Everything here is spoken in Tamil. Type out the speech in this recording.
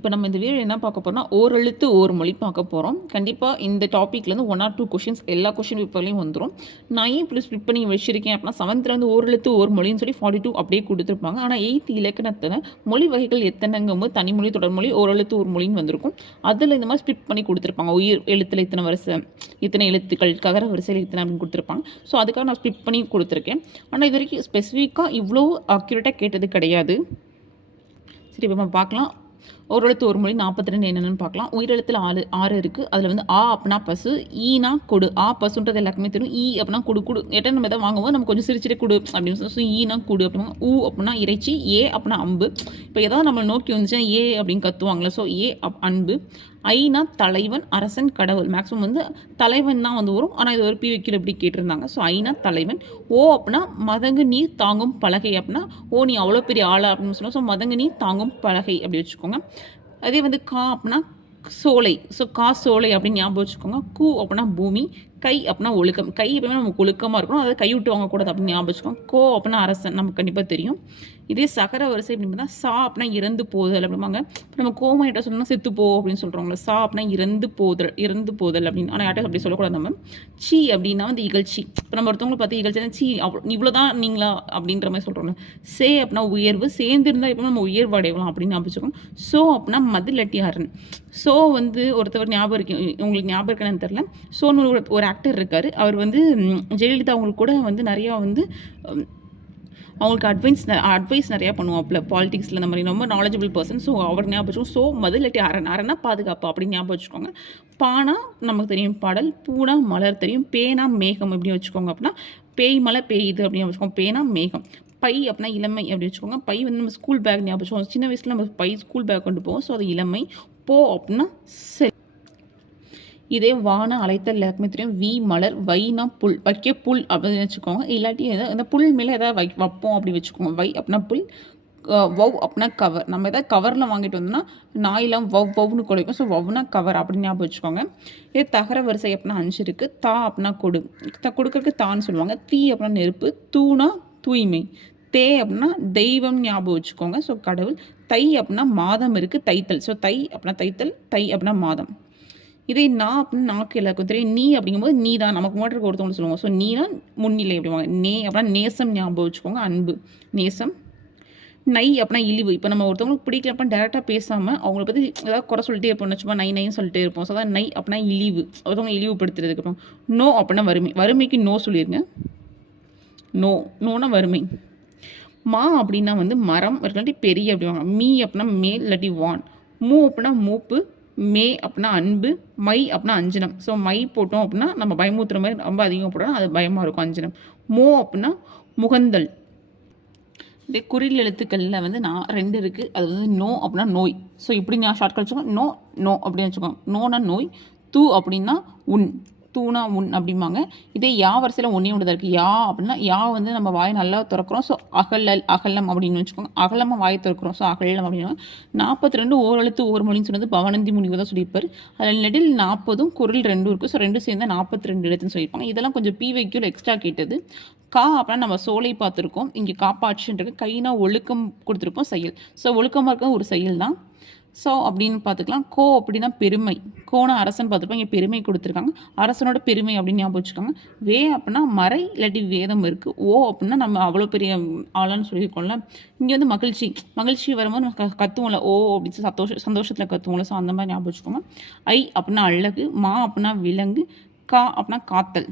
இப்போ நம்ம இந்த வீடியோ என்ன பார்க்க போறோம்னா, ஓரெழுத்து ஓர் மொழி பார்க்க போறோம். கண்டிப்பா இந்த டாபிக்லேருந்து 1 ஆர் 2 கொஷின்ஸ் எல்லா கொஷின் பேப்பர்லயும் வந்துரும். நான் ஏன் இப்படி ஸ்ப்ளிட் பண்ணி வச்சிருக்கேன் அப்படின்னா, 7th வந்து ஓரெழுத்து ஓர் மொழின்னு சொல்லி 42 அப்படியே குடுத்துருப்பாங்க. ஆனா 8th இலக்கணத்தில மொழி வகைகள் எத்தனைங்கும்போது தனிமொழி, தொடர்மொழி, ஓரெழுத்து ஓர் மொழின்னு வந்திருக்கும். அதில இந்த மாதிரி ஸ்ப்ளிட் பண்ணி குடுத்துருப்பாங்க. உயிர் எழுத்துல இத்தனை வரிசை, இத்தனை எழுத்துக்கள், ககர வரிசையில் இத்தனை அப்படின்னு குடுத்துருப்பாங்க. ஸோ அதுக்காக நான் ஸ்ப்ளிட் பண்ணி குடுத்துருக்கேன். ஆனா இதுவரைக்கும் ஸ்பெசிஃபிக்கா இவ்வளோ அக்யூரேட்டா கேட்டது கிடையாது. சரி, இப்போ நம்ம பார்க்கலாம். ஓரெழுத்து ஒரு மொழி 42 என்னென்னு பார்க்கலாம். உயிரெழுத்தில் 6 இருக்குது. அதில் வந்து ஆ அப்படின்னா பசு, ஈனா கொடு. ஆ பசுன்றது எல்லாருக்குமே தெரியும். ஈ அப்படின்னா குடு குடு. ஏட்டா நம்ம எதாவது வாங்கும்போது நம்ம கொஞ்சம் சிரிச்சிட்டே குடு அப்படின்னு சொல்லி ஈனா குடு அப்படின்னா. ஊ அப்படின்னா இறைச்சி, ஏ அப்படின்னா அம்பு. இப்போ ஏதாவது நம்மளை நோக்கி வந்துச்சுன்னா ஏ அப்படின்னு கத்துவாங்களே. ஸோ ஏ அன்பு. ஐனா தலைவன், அரசன், கடவுள். மேக்ஸிமம் வந்து தலைவன் தான் வந்து வரும். ஆனால் இது ஒரு பி வைக்கிற எப்படி கேட்டிருந்தாங்க. ஸோ ஐனா தலைவன். ஓ அப்படின்னா மதங்கு நீர் தாங்கும் பலகை அப்படின்னா, ஓ நீ அவ்வளோ பெரிய ஆளா அப்படின்னு சொல்லுவோம். ஸோ மதங்கு நீர் தாங்கும் பலகை அப்படி வச்சுக்கோங்க. அதே வந்து கா அப்படின்னா சோலை. ஸோ சோலை அப்படின்னு ஞாபகம் வச்சுக்கோங்க. அப்படின்னா பூமி. கை அப்படின்னா ஒழுக்கம். கை எப்பவுமே நமக்கு ஒழுக்கமாக இருக்கணும். அதாவது கை விட்டு வாங்கக்கூடாது அப்படின்னு ஞாபகம் வச்சுக்கோங்க. அப்படின்னா அரசன் நமக்கு கண்டிப்பாக தெரியும். இதே சகர வரிசை அப்படின்னு பார்த்தா சா அப்படின்னா இறந்து போதல் அப்படிம்பாங்க. இப்போ நம்ம கோமாயிட்ட சொன்னோம்னா செத்து போ அப்படின்னு சொல்கிறோங்களா. சா அப்படின்னா இறந்து போதல் அப்படின்னு. ஆனால் யார்ட்ட அப்படி சொல்லக்கூடாது நம்ம. சி அப்படின்னா வந்து இகழ்ச்சி. இப்போ நம்ம ஒருத்தவங்களை பார்த்து இகழ்ச்சி சி இவ்வளோதான் நீங்களா அப்படின்ற மாதிரி சொல்கிறோம்ல. சே அப்படின்னா உயர்வு. சேர்ந்துருந்தா இப்போ நம்ம உயர்வு அடையலாம் அப்படின்னு ஞாபகம் வச்சுக்கோங்க. ஸோ அப்படின்னா மதிலட்டி அரண். ஸோ வந்து ஒருத்தவர் ஞாபகம் இருக்கு, உங்களுக்கு ஞாபகம் இருக்கான்னு தெரில. சோன்னு ஒரு ஆக்டர் இருக்கார். அவர் வந்து ஜெயலலிதா அவங்களுக்கு கூட வந்து நிறையா வந்து அவங்களுக்கு அட்வைஸ் நிறையா பண்ணுவாப்புல பாலிடிக்ஸில். இந்த மாதிரி ரொம்ப நாலேஜபிள் பர்சன். ஸோ அவர் ஞாபகம் வச்சுக்கோங்க. ஸோ மதிலட்டி அரணா பாதுகாப்பு அப்படின்னு ஞாபகம் வச்சுக்கோங்க. பானா நமக்கு தெரியும் பாடல். பூனா மலர் தெரியும். பேனா மேகம் எப்படி வச்சுக்கோங்க அப்படின்னா, பேய் மலை பெய்யுது அப்படின்னு வச்சுக்கோங்க. பேனா மேகம். பை அப்படின்னா இளமை அப்படி வச்சுக்கோங்க. பை வந்து நம்ம ஸ்கூல் பேக் ஞாபகம் வச்சுக்கோங்க. சின்ன வயசில் நம்ம பை ஸ்கூல் பேக் கொண்டு போவோம். ஸோ அது இளமை. அப்படின்னா இதே வான அழைத்தல் எல்லாருக்குமே தெரியும். வி மலர். வைனா புல். வைக்க புல் அப்படின்னு வச்சுக்கோங்க. இல்லாட்டி இந்த புல் மேலே எதாவது வைப்போம் அப்படி வச்சுக்கோங்க. வை அப்படின்னா புல். வவ் அப்படின்னா கவர். நம்ம எதாவது கவரில் வாங்கிட்டு வந்தோம்னா நாயெல்லாம் வவ்னு குலைக்கும். ஸோ வவ்னா கவர் அப்படின்னு ஞாபகம் வச்சுக்கோங்க. இதே தகர வரிசை அப்படின்னா 5 இருக்குது. தா அப்படின்னா கொடு. கொடுக்கறதுக்கு தான்னு சொல்லுவாங்க. தீ அப்படின்னா நெருப்பு. தூணா தூய்மை. தே அப்படின்னா தெய்வம் ஞாபகம் வச்சுக்கோங்க. ஸோ கடவுள். தை அப்படின்னா மாதம் இருக்குது. தைத்தல். ஸோ தை அப்படின்னா தைத்தல். தை அப்படின்னா மாதம். இதே நான் அப்படின்னு நாக்கு எல்லாருக்கும் தெரியும். நீ அப்படிங்கும்போது நீ தான். நமக்கு முன்னாடி ஒருத்தவங்க சொல்லுவாங்க. ஸோ நீனா முன்னிலை அப்படிவாங்க. அப்படின்னா நேசம் ஞாபகம் வச்சுக்கோங்க. அன்பு. நேசம். நை அப்படின்னா இழிவு. இப்போ நம்ம ஒருத்தவங்களுக்கு பிடிக்கல அப்படின்னா டேரெக்டாக பேசாமல் அவங்கள பற்றி ஏதாவது குறை சொல்லிட்டே இருப்போம். சும்மா நைன்னு சொல்லிட்டே இருப்போம். ஸோ அதான் நை அப்படின்னா இழிவு. ஒருத்தவங்க இழிவுபடுத்துறதுக்கு அப்புறம் நோ அப்படின்னா வறுமை. வறுமைக்கு நோ சொல்லிடுங்க. நோனா வறுமை. மா அப்படின்னா வந்து மரம் இல்லாட்டி பெரிய அப்படிவாங்க. மீ அப்படின்னா மேல் இல்லாட்டி வான். மூ அப்படின்னா மூப்பு. மே அப்படின்னா அன்பு. மை அப்படின்னா அஞ்சனம். ஸோ மை போட்டோம் அப்படின்னா நம்ம பயமுறுத்துற மாதிரி ரொம்ப அதிகமாக போட்டோம், அது பயமாக இருக்கும் அஞ்சனம். அப்படின்னா முகந்தல். இதே குறில் எழுத்துக்களில் வந்து 2 இருக்குது. அது வந்து நோ அப்படின்னா நோய். ஸோ இப்படி நான் ஷார்ட்கட் வச்சுக்கோங்க. நோ அப்படின்னு வச்சுக்கோங்க. நோனா நோய். தூ அப்படின்னா உன். தூணா உன் அப்படிம்பாங்க. இதே யா வரிசையில் ஒன்றே ஒன்று தான் இருக்குது. யா அப்படின்னா யா வந்து நம்ம வாயை நல்லா திறக்கிறோம். ஸோ அகலம் அப்படின்னு வச்சுக்கோங்க. அகலமாக வாயை திறக்கிறோம். ஸோ அகலம் அப்படின்னா 42 ஓரெழுத்து ஓர் மொழின்னு சொன்னது பவனந்தி முனிவர் தான் சொல்லியிருப்பார். அதில் நெடில் 40ம் குரல் 2 இருக்குது. ஸோ 2 சேர்ந்து 42 எழுத்துன்னு சொல்லியிருப்பாங்க. இதெல்லாம் கொஞ்சம் பிவைக்கியூவில் எக்ஸ்ட்ரா கேட்டது. அப்படின்னா நம்ம சோலை பார்த்துருக்கோம். இங்கே காப்பாற்றுன்றது. கைனா ஒழுக்கம் கொடுத்துருப்போம். செயல். ஸோ ஒழுக்கமாக இருக்க ஒரு செயல் தான். ஸோ அப்படின்னு பார்த்துக்கலாம். அப்படின்னா பெருமை. கோனா அரசன் பார்த்துருப்போம். இங்கே பெருமை கொடுத்துருக்காங்க. அரசனோட பெருமை அப்படின்னு ஞாபகம் வச்சுக்கோங்க. அப்படின்னா மறை இல்லாட்டி வேதம் இருக்குது. அப்படின்னா நம்ம அவ்வளோ பெரிய ஆளான்னு சொல்லியிருக்கோம்ல. இங்கே வந்து மகிழ்ச்சி வரும்போது நம்ம கத்துவோம்ல. அப்படின்னு சந்தோஷத்தில் கத்துவோம்ல. ஸோ அந்த மாதிரி ஞாபகம் வச்சுக்கோங்க. அப்படின்னா அழகு. அப்படின்னா விலங்கு. அப்படின்னா காத்தல்.